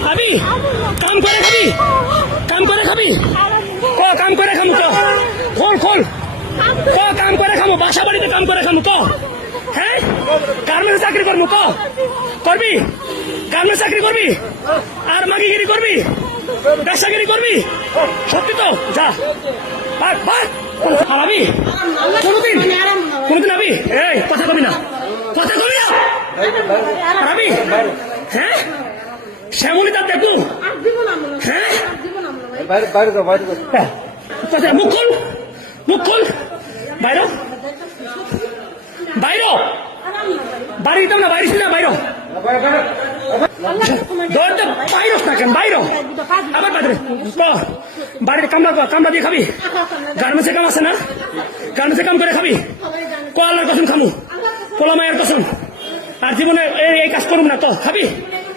খাবি কাম করে খাবি কাম করে খাবি ক কাম করে খামু তো খোল খোল ক কাম করে খামু বাসা বাড়িতে কাম করে খামু তো হ্যাঁ গার্মেন্টস চাকরি করবো ক করবি গার্মেন্টস চাকরি করবি আর মাগিগিরি করবি ব্যবসাগিরি করবি সত্যি তো যা ভাগ ভাগ হারাবি কোনদিন কোনদিন আবি এই কথা কবি না কথা কবি না হারাবি হ্যাঁ শ্যামলি তার দেখু হ্যাঁ কথা মুখ খোল মুখ খোল বাইর বাইর বাড়ি দিতাম না বাইরে না বাইর দৌড়তে বাইরস না কেন বাইর আবার বাড়িতে কামড়া দিয়ে খাবি গার্মেন্টসে কাম আছে না গার্মেন্টসে কাম করে খাবি ক আল্লাহর কসম খামু পোলা মায়ের কসম আর জীবনে এই কাজ করুম না তো খাবি